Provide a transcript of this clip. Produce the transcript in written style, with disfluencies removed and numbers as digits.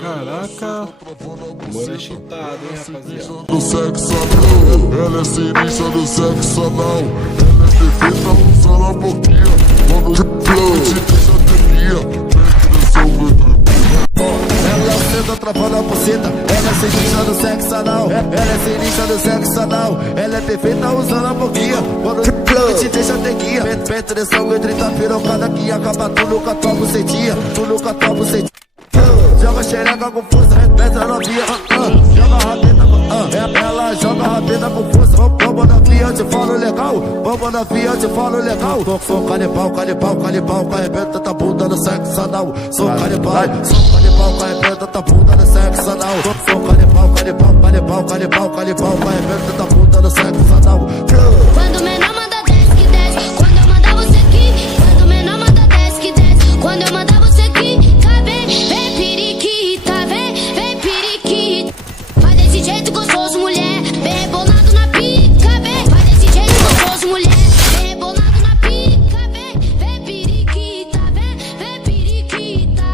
Caraca, mano, é cheatado, hein, rapaziada. Do sexo anal, ela é sinistra do sexo anal. Ela é perfeita usando a boquinha. Quando te deixa tequia, ela senta travando a buceta, ela é sinistra do sexo anal. Ela é sinistra do sexo anal. Ela é perfeita usando a boquinha. Quando te deixa tequia, peito de sangue, 30 pirocada que acaba tudo com a tua bucetinha. Tudo com a tua bucetinha. Joga xereca com força, entra novinha, joga rabeta com, ela joga rabeta com força. Vamos na via, eu te falo legal. Vamos na via, eu te falo legal. Sou canibal, canibal, canibal, que arrebenta tua bunda no sexo anal. Sou canibal, que arrebenta tua bunda no sexo anal. Sou canibal, canibal, canibal, canibal, canibal, que arrebenta tua bunda no sexo anal.